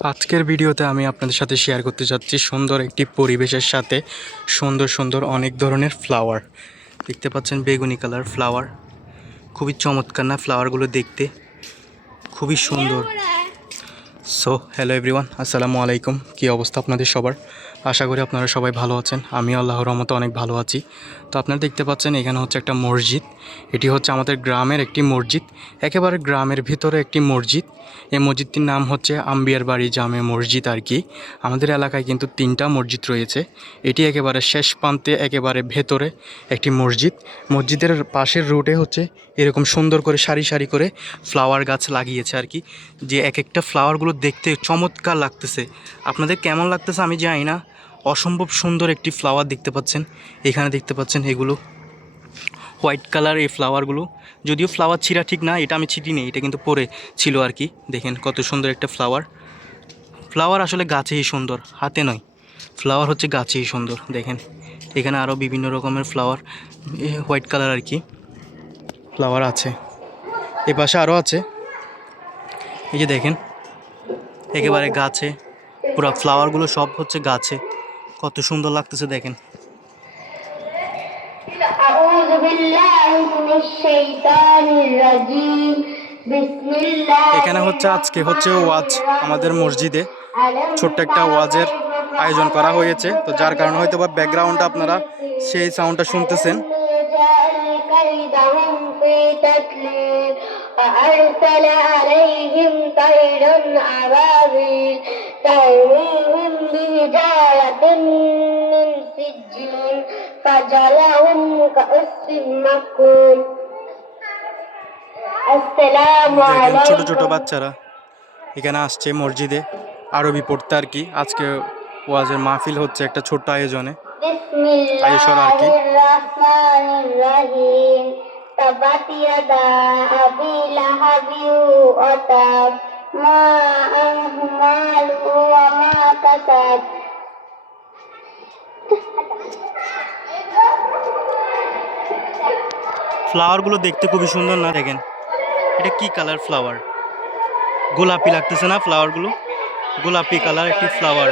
আজকের ভিডিওতে আমি আপনাদের সাথে শেয়ার করতে যাচ্ছি সুন্দর একটি পরিবেশের সাথে সুন্দর সুন্দর অনেক ধরনের ফ্লাওয়ার দেখতে পাচ্ছেন বেগুনি কালার ফ্লাওয়ার খুবই চমৎকার না ফ্লাওয়ারগুলো দেখতে? খুবই সুন্দর। সো হ্যালো এভরিওয়ান আসসালামু আলাইকুম। কী অবস্থা আপনাদের সবার? আশা করি আপনারা সবাই ভালো আছেন। আমি আল্লাহর রহমতে অনেক ভালো আছি। তো আপনারা দেখতে পাচ্ছেন, এখানে হচ্ছে একটা মসজিদ। এটি হচ্ছে আমাদের গ্রামের একটি মসজিদ। একেবারে গ্রামের ভিতরে একটি মসজিদ। এই মসজিদটির নাম হচ্ছে আম্বিয়ার বাড়ি জামে মসজিদ আর কি। আমাদের এলাকায় কিন্তু তিনটা মসজিদ রয়েছে। এটি একেবারে শেষ প্রান্তে, একেবারে ভেতরে একটি মসজিদ। মসজিদের পাশের রুটে হচ্ছে এরকম সুন্দর করে সারি সারি করে ফ্লাওয়ার গাছ লাগিয়েছে আর কি। যে এক একটা ফ্লাওয়ারগুলো দেখতে চমৎকার লাগতেছে। আপনাদের কেমন লাগতেছে আমি জানি না। অসম্ভব সুন্দর একটি ফ্লাওয়ার দেখতে পাচ্ছেন। এখানে দেখতে পাচ্ছেন এগুলো হোয়াইট কালার এই ফ্লাওয়ারগুলো যদিও ফ্লাওয়ার ছিঁড়া ঠিক না, এটা আমি ছিটি নেই এটা কিন্তু পরে ছিল আর কি। দেখেন কত সুন্দর একটা ফ্লাওয়ার ফ্লাওয়ার আসলে গাছেই সুন্দর, হাতে নয়। ফ্লাওয়ার হচ্ছে গাছেই সুন্দর, দেখেন। এখানে আরও বিভিন্ন রকমের ফ্লাওয়ার হোয়াইট কালার আর কি। ফ্লাওয়ার আছে। এ পাশে আরও আছে। এই যে দেখেন একেবারে গাছে পুরো ফ্লাওয়ারগুলো সব হচ্ছে গাছে। কত সুন্দর লাগতেছে দেখেন। এখানে হচ্ছে আজকে হচ্ছে ওয়াজ আমাদের মসজিদে। ছোট্ট একটা ওয়াজের আয়োজন করা হয়েছে। তো যার কারণে হয়তো বা ব্যাকগ্রাউন্ডটা আপনারা সেই সাউন্ডটা শুনতেছেন। كيدهم في تدليل وأرسل عليهم طيرا أبابيل ترميهم بحجارة من سجيل فجعلهم كأس مأكول السلام দেখেন ছোট ছোট عليكم বাচ্চারা এখানে আসছে মসজিদে আরবি পড়তে আর কি আজকে ওয়াজের মাহফিল হচ্ছে একটা ছোট্ট আয়োজনে بسم আয়েশার আর الله কি? الرحمن الرحيم تبت يدا أبي لهب وتب ما أنه ماله وما كسب ফ্লাওয়ারগুলো দেখতে খুবই সুন্দর না দেখেন এটা কি কালার ফ্লাওয়ার গোলাপি লাগতেছে না ফ্লাওয়ারগুলো গোলাপি কালার একটি ফ্লাওয়ার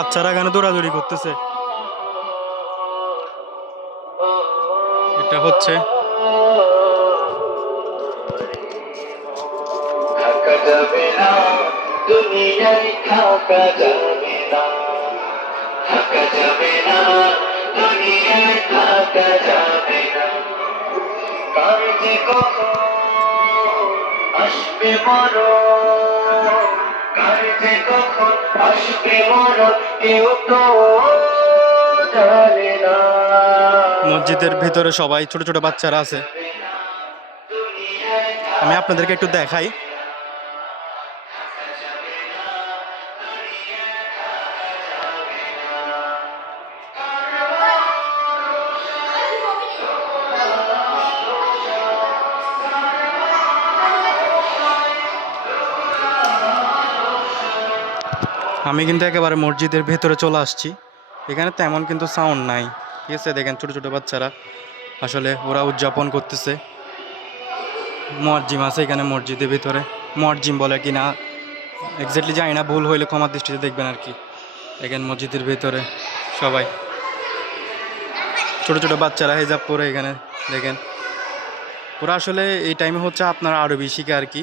বাচ্চারা এখানে দৌড়াদৌড়ি করতেছে। এটা হচ্ছে। আসবে মরণ কখন? আসবে কেউ তো জানে না। মসজিদের ভেতরে সবাই ছোট ছোট বাচ্চারা আছে। আমি আপনাদেরকে একটু দেখাই। আমি কিন্তু একেবারে মসজিদের ভেতরে চলে আসছি। এখানে তেমন কিন্তু সাউন্ড নাই। ঠিক আছে? দেখেন ছোটো ছোটো বাচ্চারা আসলে ওরা উদযাপন করতেছে। মরজিম আছে এখানে মসজিদের ভিতরে। মরজিম বলে কি না এক্স্যাক্টলি জানি না, ভুল হইলে ক্ষমার দৃষ্টিতে দেখবেন আর কি। দেখেন মসজিদের ভিতরে সবাই। ছোটো ছোটো বাচ্চারা হেজাব পরে এখানে, দেখেন। ওরা আসলে এই টাইমে হচ্ছে আপনার আরবি শিখে আর কি।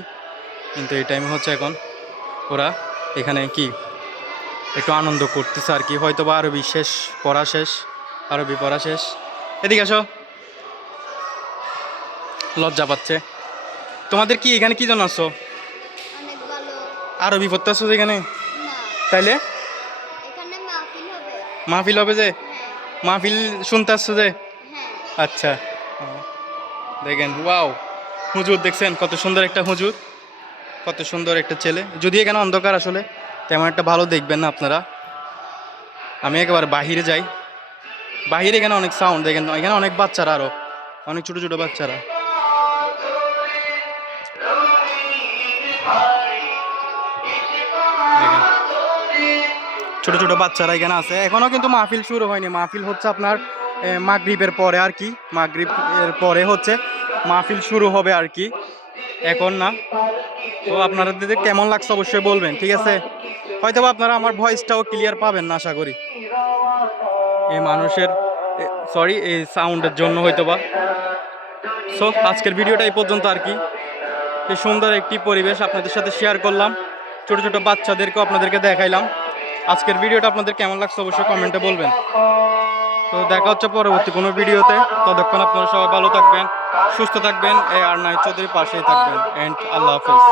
কিন্তু এই টাইমে হচ্ছে এখন ওরা এখানে কি? একটু আনন্দ করতেছে আর কি। হয়তো বা আরবি শেষ পড়া শেষ আরবি পড়া শেষ। এদিকে আসো। লজ্জা পাচ্ছে। তোমাদের কি এখানে কি অনেক ভালো। আরবি পড়তে আসছো এখানে তাইলে? মাহফিল হবে। যে? হ্যাঁ। মাহফিল শুনতে আসছো যে? আচ্ছা। দেখেন ওয়াও। হুজুর দেখছেন কত সুন্দর একটা হুজুর। কত সুন্দর একটা ছেলে। যদি এখানে অন্ধকার আসলে? তেমন একটা ভালো দেখবেন না আপনারা। আমি একেবারে বাহিরে যাই। বাহিরে এখানে অনেক সাউন্ড দেখেন এখানে অনেক বাচ্চারা আরও। অনেক ছোট ছোট বাচ্চারা। ছোট ছোট বাচ্চারা এখানে আছে। এখনও কিন্তু মাহফিল শুরু হয়নি। মাহফিল হচ্ছে আপনার মাগরিবের পরে আর কি। মাগরিব এর পরে হচ্ছে মাহফিল শুরু হবে আর কি। এখন না। তো আপনারা দিদি কেমন লাগছে অবশ্যই বলবেন, ঠিক আছে? হয়তো আপনারা আমার ভয়েসটাও ক্লিয়ার পাবেন না, আশা করি। এই মানুষের সরি এই সাউন্ডের জন্য হয়তো বা সো আজকের ভিডিওটা এই পর্যন্ত আর কি। এই সুন্দর একটি পরিবেশ আপনাদের সাথে শেয়ার করলাম। ছোট ছোট বাচ্চাদেরকেও আপনাদেরকে দেখাইলাম। আজকের ভিডিওটা আপনাদের কেমন লাগছে অবশ্যই কমেন্টে বলবেন। তো দেখা হচ্ছে পরবর্তী কোনো ভিডিওতে। ততক্ষণ আপনারা সবাই ভালো থাকবেন, সুস্থ থাকবেন আর নাই চৌধুরীর পাশেই থাকবেন। অ্যান্ড আল্লাহ হাফেজ।